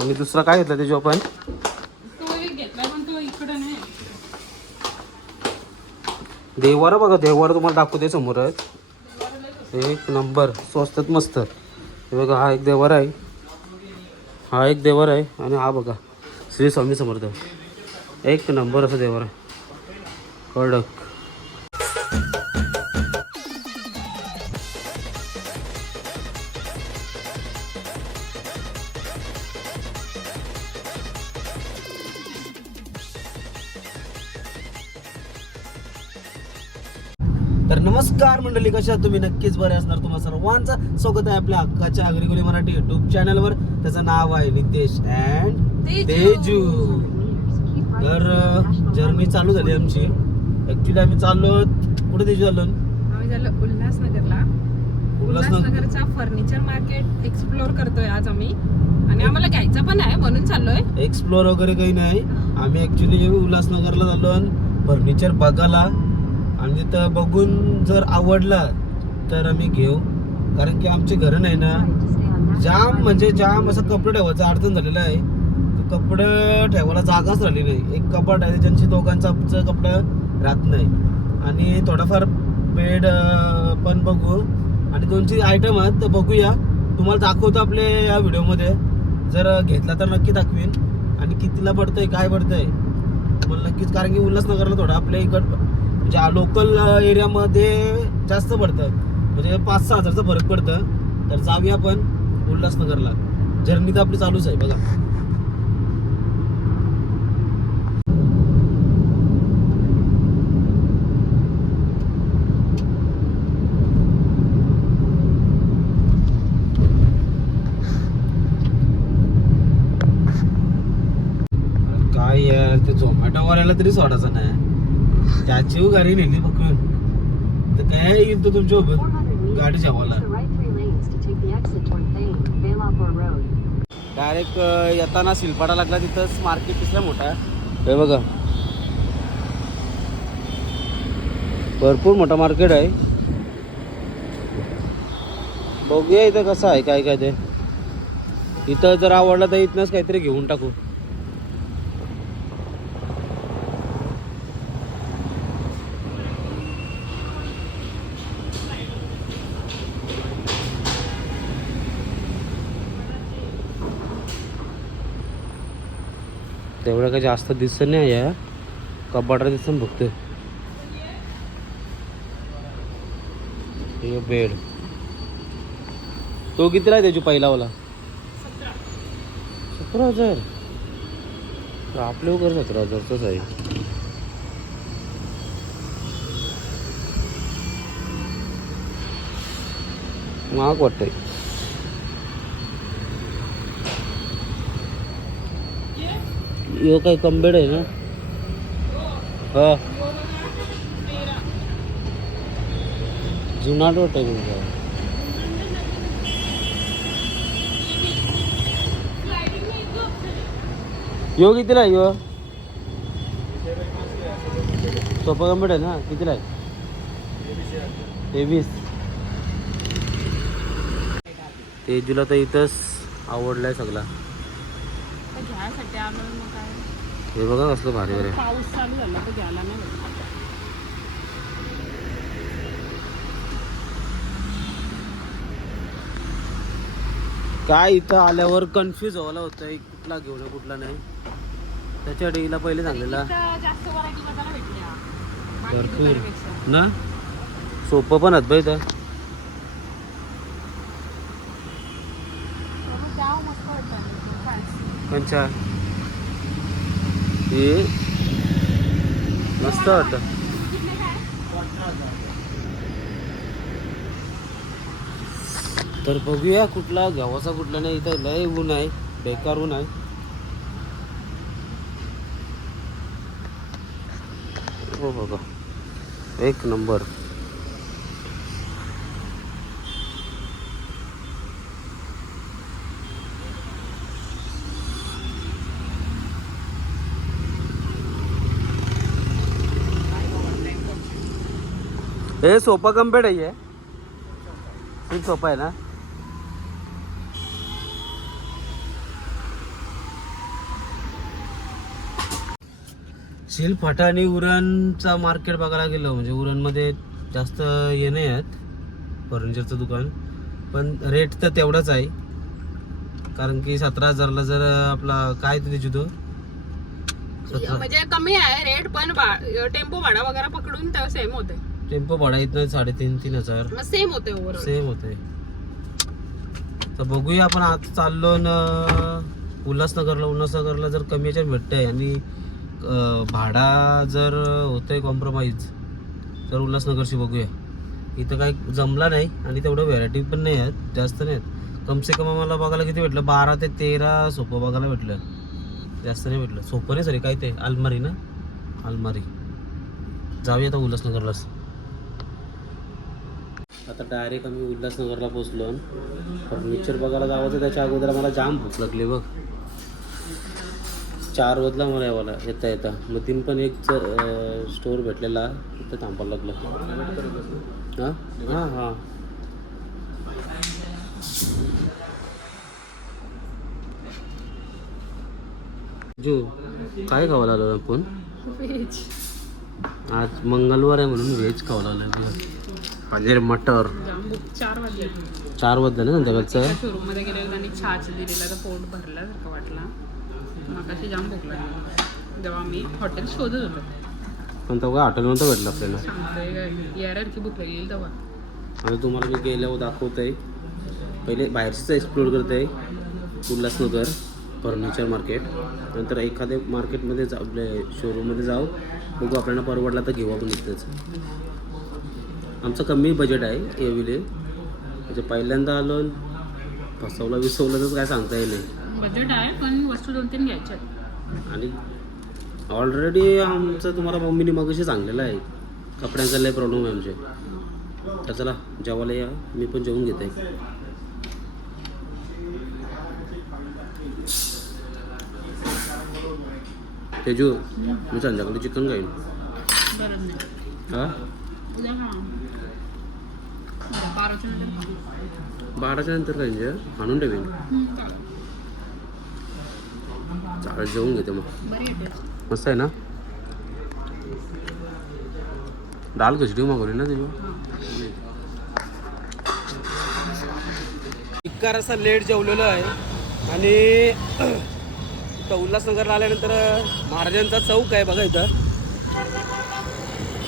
आणि दुसरा काय घेतला त्याची आपण तो एक घेतला पण देवारा बघा देवारा तुम्हाला दाखवते समोरच. एक नंबर स्वस्तात मस्त. हे बघा हा एक देवारा आहे. हा एक देवार आहे आणि हा बघा श्री स्वामी समर्थ. एक नंबर असं देवार आहे. कडक. तर नमस्कार मंडळी कशा तुम्ही? नक्कीच बरे असणार तुम्हा सर्वांचं. स्वागत आहे आपल्या हक्काच्या अग्रिगोली मराठी युट्यूब चॅनलवर त्याचं नाव आहे नितेश अँड तेजू. तर जर्नी चालू झाली आमची. ऍक्च्युली आम्ही चाललो कुठे तेजू चाललो आम्ही झालं उल्हासनगरला. उल्हासनगर उल्हासनगरचा फर्निचर मार्केट एक्सप्लोर करतोय आज आम्ही. आणि आम्हाला घ्यायचं पण आहे म्हणून चाललोय. एक्सप्लोर वगैरे काही नाही. आम्ही ऍक्च्युली उल्हासनगरला चाललो आणि फर्निचर बघायला. आणि तिथं बघून जर आवडला तर आम्ही घेऊ. कारण की आमची घरं नाही ना. जाम म्हणजे जाम असं कपडे ठेवायचं अडचण झालेलं आहे. कपडे ठेवायला जागाच राहिली नाही. एक कपाट आहे ज्यांची दोघांचं आमचं कपडं राहत नाही. आणि थोडाफार बेड पण बघू. आणि दोनची आयटम आहेत तर बघूया. तुम्हाला दाखवतो आपले या व्हिडिओमध्ये. जर घेतला तर नक्की दाखवीन. आणि कितीला पडतंय काय पडतंय. मला नक्कीच कारण की उल्हासनगरला थोडं आपल्या इकड म्हणजे लोकल एरियामध्ये जास्त पडतं. म्हणजे पाच सहा हजारचं फरक पडतं. तर जाऊया आपण उल्हासनगरला. जर्नी तर आपली चालूच आहे बघा. काय यार ते झोमॅटो वाल्याला तरी सोडायचं नाही. त्याची गाडी नेली पकडून. तर काय येईल तो तुमच्या गाडी जेवायला डायरेक्ट येताना शिलपाडा लागला तिथंच मार्केट दिसला मोठा. हे बघा. भरपूर मोठा मार्केट आहे. बघूया इथं कसं आहे काय काय ते. इथं जर आवडलं तर इथनंच काहीतरी घेऊन टाकू. एवढं काही जास्त दिसत नाही या कपाटा दिसून फक्त हे बेड. तो कितीला आहे त्याची पहिला वाला सतरा हजार. तर आपल्या वगैरे सतरा हजारचाच आहे. महाग वाटतंय. यो काही कंबेड आहे ना? हा. जुनाट वाटत आहे तुमचा. यो कितीला आहे यो? सोपा कंबेड आहे ना? कितीला आहे? तेवीस. तेजूला तर इथंच आवडलाय सगळा. मग काय? हे बघा कसलं भारी भारी. पाऊस चालू झाला तर घ्यायला नाही. काय इथं आल्यावर कन्फ्यूज व्हायला होतं कुठला घेऊ ना कुठला नाही. त्याच्या डेला पहिले सांगलेला. भरपूर. ना? सोपं पण आहेत बाई तर जाव मस्त वाटतं फॅन्सी. कंचा हे मस्त वाटतं. तर बघूया कुठला घ्यावाचा कुठला नाही इथं लय ऊन आहे बेकार ऊन आहे. हो बघा एक नंबर. हे सोपा कम्पेट आहे खूप सोपा आहे ना? सील फाटा आणि उरणचा मार्केट बघायला गेलो म्हणजे उरणमध्ये जास्त हे नाही आहेत फर्निचरचं दुकान. पण रेट तर तेवढाच आहे. कारण की सतरा हजारला जर आपला काय तुझी जुदो म्हणजे कमी आहे रेट पण टेम्पो भाडा वगैरे पकडून सेम होते टेम्पो भाडा इथं साडेतीन तीन हजार. मग सेम होते ओव्हरऑल सेम होते तर बघूया आपण आता चाललो न उल्हासनगरला. उल्हासनगरला जर कमी याच्यात भेटतंय आणि अं, भाडा जर होतंय कॉम्प्रोमाइज तर उल्हासनगरशी बघूया. इथं काही जमला नाही आणि तेवढं व्हरायटी पण नाही आहेत जास्त नाही आहेत. कमसे कम आम्हाला बघायला किती भेटलं? बारा ते तेरा सोपं बघायला भेटलं. जास्त नाही भेटलं. सोपं नाही सॉरी काय ते? अलमारी ना? अलमारी. जाऊया आता उल्हासनगरलाच. आता डायरेक्ट आम्ही उल्हासनगरला पोचलो फर्निचर बघायला जावं तर त्याच्या अगोदर आम्हाला जाम भूक लागली बघ. चार वाजला मला यावाला येता येता. मग तीन पण एक स्टोअर भेटलेला तिथं थांबायला लागलं. हां? हां हां. जो काय खावं लागलं आपण? आज मंगळवार आहे म्हणून व्हेज खावं लागलं पनीर मटर. चार वाजले. चार वाजता ना संध्याकाळचं शोरूममध्ये गेले आणि चहाच दिलेला तर पोट भरल्यासारखं वाटला. मग अशी जाम भूक लागली. जेव्हा आम्ही हॉटेल शोधत होतो. पण तेव्हा हॉटेलमध्ये भेटलं आपल्याला. यार की भूक लागली तेव्हा. आता तुम्हाला मी गेल्यावर दाखवत आहे पहिले बाहेरचं एक्सप्लोर करत आहे उल्हासनगर फर्निचर मार्केट नंतर एखाद्या मार्केटमध्ये जा आपल्या शोरूममध्ये जाऊ. बघू आपल्याला परवडला तर घेऊ आपण इथंच. आमचं कमी बजेट आहे एविले म्हणजे पहिल्यांदा आलो फसवलं विसवलं तर काय सांगता येईल. नाही बजेट आहे पण वस्तू दोन तीन घ्यायच्या. आणि ऑलरेडी आमचं तुम्हाला मम्मीने मगाशी सांगलेलं आहे. कपड्यांचा लय प्रॉब्लेम आहे आमचे. तर चला जेवायला या. मी पण जेवून घेते. तेजू मी संध्याकाळी चिकन खाईन. नाही हा? बाराच्या नंतर खा. बाराच्या नंतर आणून ठेवेन. चालेल. जेवून घेते मग. मस्त आहे ना? डाल खिचडी मागवली ना तुम्ही इतकार असा लेट जेवलेलो आहे. आणि तर उल्हासनगरला आल्यानंतर महाराजांचा चौक आहे बघा इथं.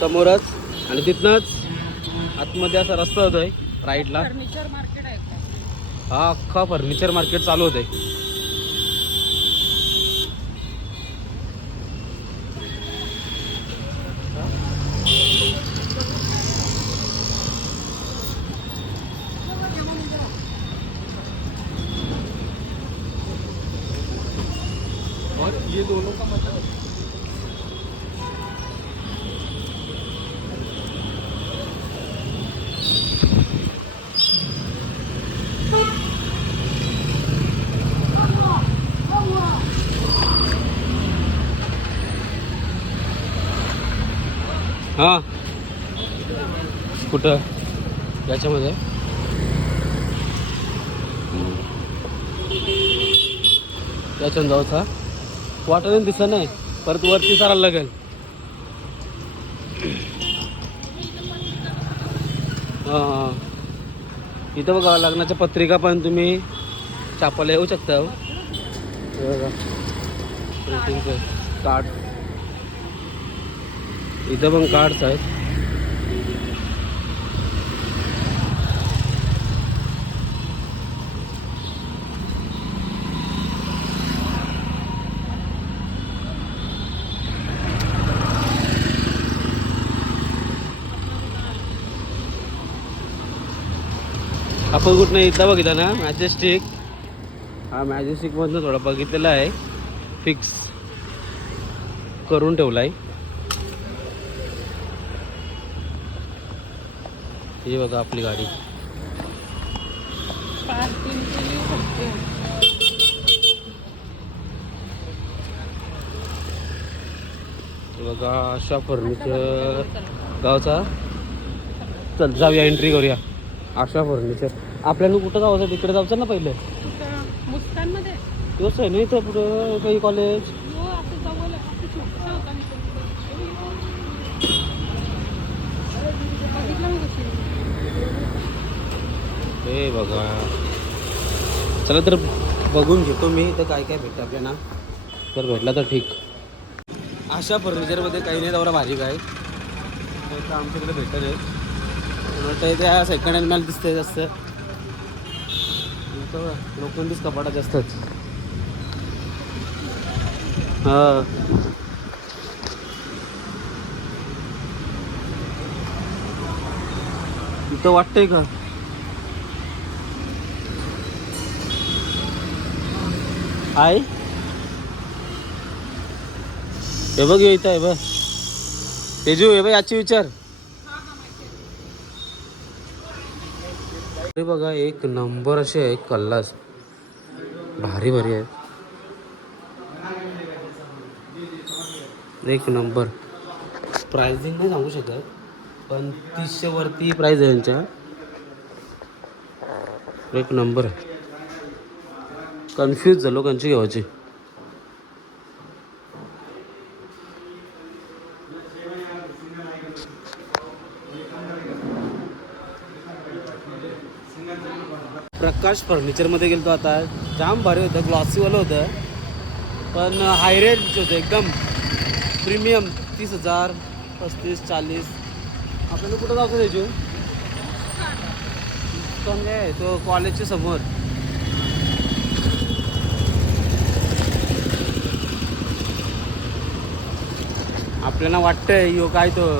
समोरच. आणि तिथनंच आतमध्ये असा रस्ता होतोय राईटला. फर्निचर मार्केट आहे. का? हा अख्खा फर्निचर मार्केट चालू होतंय. ये दोनों का मतलब हां कुठं याच्यामध्ये. याच्यानं जाऊ का वाटत दिसत नाही. परत वरती सारायला लागेल. हां इथं बघा लग्नाच्या पत्रिका पण तुम्ही छापायला येऊ शकता हो. कार्ड. इथं पण कार्ड्स आहेत. आपण कुठनं इथं बघितलं ना मॅजेस्टिक हा मॅजेस्टिकमधनं थोडा बघितलेला आहे. फिक्स करून ठेवला आहे ही बघा आपली गाडी. बघा आशा फर्निचर गावचा. चल जाऊया एंट्री करूया. आशा फर्निचर. आपल्याला कुठं जायचं तिकडे जायचं ना पहिले? तोच आहे ना इथं पुढं काही कॉलेज हे बघा. चला तर बघून घेतो मी. इथं काय काय भेटतं आपल्याला? तर भेटला तर ठीक. अशा फर्निचरमध्ये काही नाही तेवढा भाजी काय. तर आमच्याकडे भेटत आहे मला त्या सेकंड हँड मला दिसतंय जास्त. लोखंडीच कपाटा जास्त हां. इथं वाटतंय का? आहे हे बघ इथं आहे बघ. तेजू हे बघ याची विचार. अरे बघा एक नंबर असे आहे कल्लास. भारी भारी आहे एक नंबर. प्राइसिंग नाही सांगू शकत पण तीसशे वरती प्राईज आहे यांच्या. एक नंबर आहे. कन्फ्यूज झालो कंची घेवायची आकाश फर्निचरमध्ये गेलो आता. जाम भारी होतं ग्लॉसीवालं होतं. पण हाय रेट होतं एकदम. प्रीमियम तीस हजार पस्तीस चाळीस. आपल्याला कुठं जातो त्याची आहे तो कॉलेजच्या समोर. आपल्याला वाटतंय यो काय तो?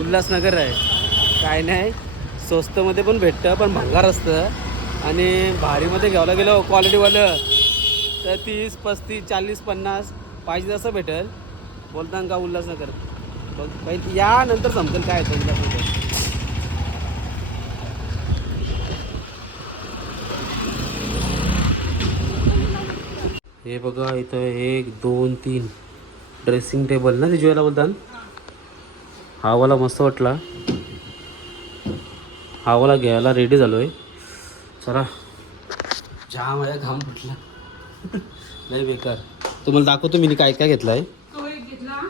उल्हासनगर आहे. काय नाही स्वस्तमध्ये पण भेटतं पण भंगार असतं. आणि भारीमध्ये घ्यायला गेलं क्वालिटीवालं हो, तर तीस पस्तीस चाळीस पन्नास पाहिजे तसं भेटेल. बोलताना का उल्हासनगर बघ पहिले या नंतर समजेल काय येतं उल्हासनगर हे बघा इथं एक दोन तीन. ड्रेसिंग टेबल ना ते ज्वेला बोलतात हा वाला मस्त वाटला. हा वाला घ्यायला रेडी झालो आहे चला. जाम आहे घाम फुटला. नाही बेकार. तुम्हाला दाखवतो मी काय काय घेतलं आहे तो एक घेतला.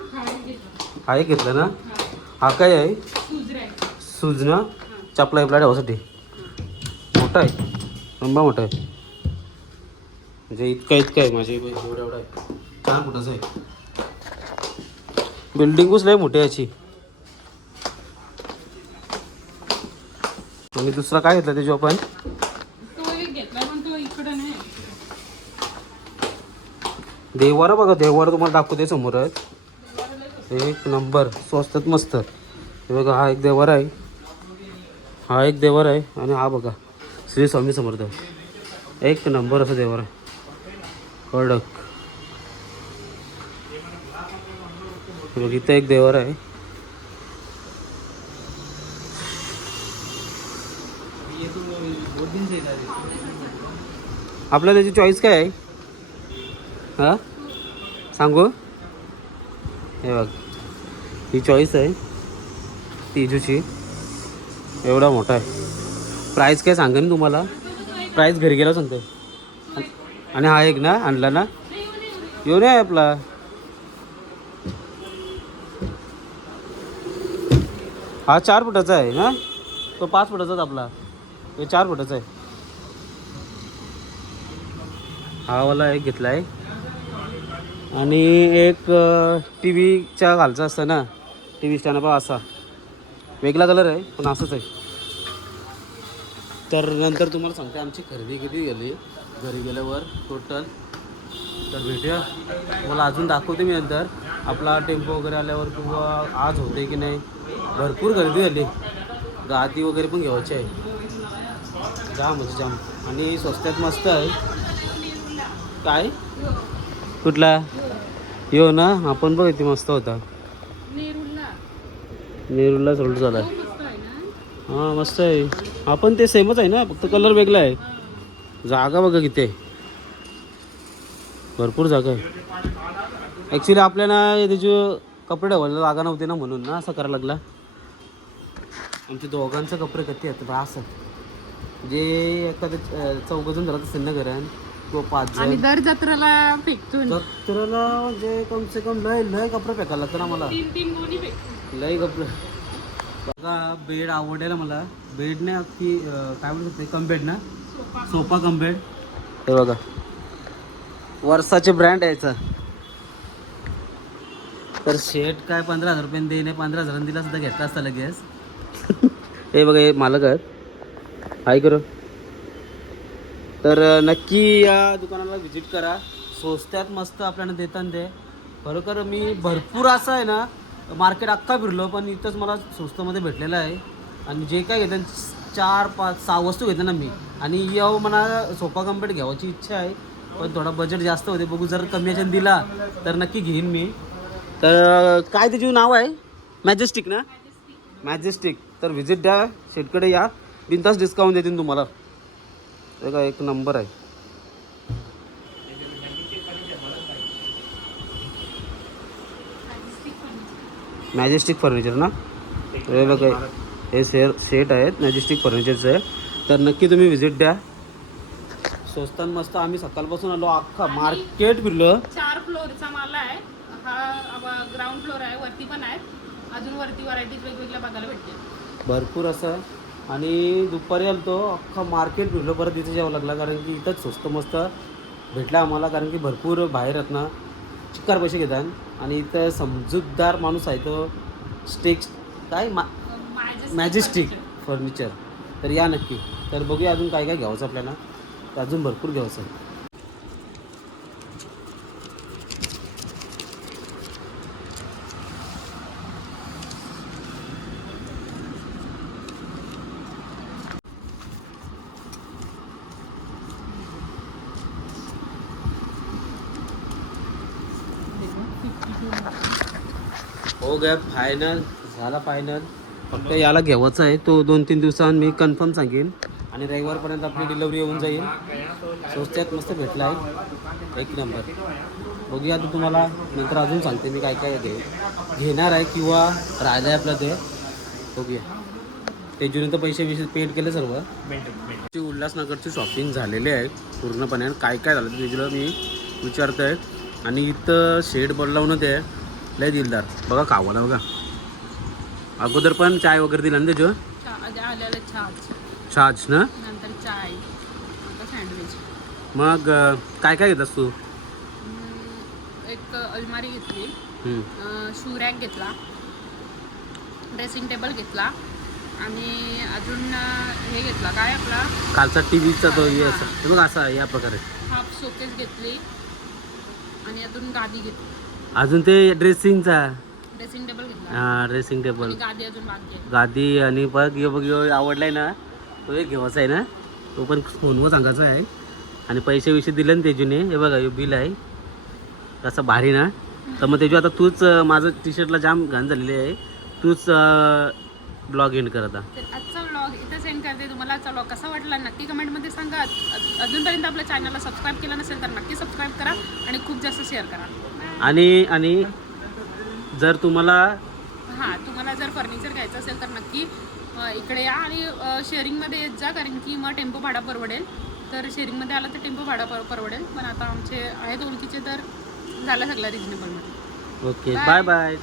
हा एक घेतला ना? हा. काय आहे? सुजरे सूज ना? चपला बिपला ठेवासाठी. मोठा आहे. लंबा मोठा आहे. म्हणजे इतका इतका आहे माझी एवढा एवढा आहे. छान फुटाचं आहे. बिल्डिंगच लय मोठी आहे याची. आणि दुसरा काय घेतला त्याची आपण तो एक घेतला पण तो इकडं नाही देवारा बघा देवारा तुम्हाला दाखवते समोरच. एक नंबर स्वस्तात मस्त. हे बघा हा एक देवारा आहे. हा एक देवार आहे आणि हा बघा श्री स्वामी समर्थ. एक नंबर असं देवार आहे. कडक. बघ इथं एक देवार आहे. आपल्या त्याची चॉईस काय आहे? हां? सांगू? हे बघ. ही चॉईस आहे तिजूची. एवढा मोठा आहे. प्राईस काय सांगा तुम्हाला? प्राईस घरी गेला सांगतो. आणि हा एक ना आणला ना. येऊन आहे आपला. हा चार फुटाचा आहे ना? तो पाच फुटाचाच आपला. हे चार फुटाचा आहे. हा वाला एक घेतला आहे आणि एक टी व्हीच्या खालचा असतं ना. टी व्ही स्टँड असा. वेगळा कलर आहे पण असंच आहे. तर नंतर तुम्हाला सांगते आमची खरेदी किती गेली घरी गेल्यावर टोटल तर भेटूया. मला अजून दाखवते मी नंतर. आपला टेम्पो वगैरे आल्यावर किंवा आज होते की नाही. भरपूर गर्दी झाली. गादी वगैरे पण घ्यायची आहे. जाम म्हणजे जाम. आणि स्वस्तात मस्त आहे. काय? कुठला? यो. ना? आपण बघ इथे मस्त होता. नेरूला सोल्ड झाला. हां मस्त आहे. आपण ते सेमच आहे ना? फक्त कलर वेगळा आहे. जागा बघा किती भरपूर जागा आहे. ॲक्च्युली आपल्याला त्याचे कपडे ठेवायला जागा नव्हती ना म्हणून ना असं करायला लागला. आमचे दोघांचे कपडे किती आहेत? बा असं जे एखाद्या चौघजण झालं असेल ना घरात किंवा पाच आणि जण दर जत्रेला फेकतो जत्रेला म्हणजे कम से कम लय लय कपडे फेकायला लागतं ना मला. तीन तीन गोणी फेकतो लय कपडे बघा बेड आवडलेला मला. बेड नाही की काय म्हणू शकते कम बेड ना? सोफा. Cum bed. हे बघा. वर्षाचे ब्रँड यायचा तर शेट काय पंधरा हजार रुपयाने देणे पंधरा हजारांनी दिला सुद्धा घेतला असता लगेच. हे बघा हे मालक आहेत. हाय करू. तर नक्की या दुकानाला व्हिजिट करा. स्वस्त्यात मस्त आपल्याला देतात ते खरोखर मी भरपूर असं आहे ना मार्केट अख्खा फिरलो पण इथंच मला स्वस्तमध्ये भेटलेलं आहे. आणि जे काय घेतात चार पाच सहा वस्तू घेतो ना मी. आणि येऊ मला सोफा कम्पेट घ्यावाची इच्छा आहे. पण थोडा बजेट जास्त होते बघू जर कमी याच्यात दिला तर नक्की घेईन मी. तर काय त्याचे नाव आहे? मॅजेस्टिक ना? मॅजेस्टिक तर व्हिजिट द्या शेटकडे या. बिनतास डिस्काउंट देतील तुम्हाला. का एक नंबर आहे. मॅजेस्टिक फर्निचर ना? हे बघा हे शेअर सेट आहेत मॅजेस्टिक फर्निचरचं आहे. तर नक्की तुम्ही व्हिजिट द्या. स्वस्तात मस्त आम्ही सकाळपासून आलो अख्खा मार्केट फिरलो. चार फ्लोअरचा माल आहे. हा ग्राउंड फ्लोअर आहे वरती पण आहे. अजून वरती व्हरायटीज वेगवेगळ्या बघायला भेटते भरपूर असं आणि दुपारी आलतो अख्खा मार्केट फिरलो परत इथे जावं लागला कारण की इथंच स्वस्त मस्त भेटला आम्हाला कारण की भरपूर बाहेर आहेत ना चिक्कार पैसे घेतात. आणि इथं समजूतदार माणूस आहे तो स्टेक्स काय? मा मॅजेस्टिक फर्निचर तर या नक्की. तर बघूया अजून काय काय घ्यावंचं आपल्याला. तर अजून भरपूर घ्यावंचं आहे. हो गया फायनल झाला फायनल फक्त याला घ्यावाचं आहे. तो दोन तीन दिवसांत मी कन्फर्म सांगेन. आणि रविवारपर्यंत आपली डिलिव्हरी येऊन जाईल. स्वस्त्यात मस्त भेटला आहे. एक नंबर बघूया आता तुम्हाला नंतर अजून सांगते मी काय काय घे घेणार आहे किंवा राहिलं आहे आपलं ते. बघूया. त्याच्यानंतर पैसे विशेष पेड केले सर्व. ची उल्हासनगरची शॉपिंग झालेली आहे पूर्णपणे. काय काय झालं ते मी विचारतो आहे आणि इथं शेड बदलावून ते लय दिलदार. बघा कावाला बघा. अगोदर पण चाय वगैरे दिला ना आलेलं छाछ ना? नंतर चाय. सँडविच मग काय काय घेतलास तू? एक अलमारी घेतली. शू रॅक घेतला. ड्रेसिंग टेबल घेतला. आणि अजून हे घेतला. काय आपला? कालचा टी व्हीचा तो हे. असा. हे बघ असा या प्रकारे. हाफ शोकेस घेतली. आणि अजून गादी घेतली. अजून ते ड्रेसिंगचा ड्रेसिंग टेबल घेतला. हा ड्रेसिंग टेबल गादी अजून बाकी आहे. गादी आणि बघ यो बघ यो आवडलाय ना? तो एक घेवायचा आहे ना? तो पण फोनवर सांगायचा आहे. आणि पैसे विषय दिले ना त्याच्याने हे बघा हे बिल आहे. कसं भारी ना? तर मग त्याच्या आता तूच अं, माझं टी शर्टला जाम घाण झालेली आहे. तूच ब्लॉग एंड कर आता. तर आजचा व्लॉग इथं सेंड करते तुम्हाला. आजचा व्लॉग कसा वाटला नक्की कमेंटमध्ये सांगा. अ- अजूनपर्यंत आपल्या चॅनलला सबस्क्राईब केलं नसेल तर नक्की सबस्क्राईब करा. आणि खूप जास्त शेअर करा. आणि आणि जर तुम्हाला हां तुम्हाला जर फर्निचर घ्यायचं असेल तर नक्की इकडे या आणि शेअरिंगमध्ये येत जा कारण की मग टेम्पो भाडा परवडेल. तर शेअरिंगमध्ये आलं तर टेम्पो भाडा पर परवडेल. पण आता आमचे आहेत ओळखीचे तर झालं सगळं रिजनेबलमध्ये ओके. Bye bye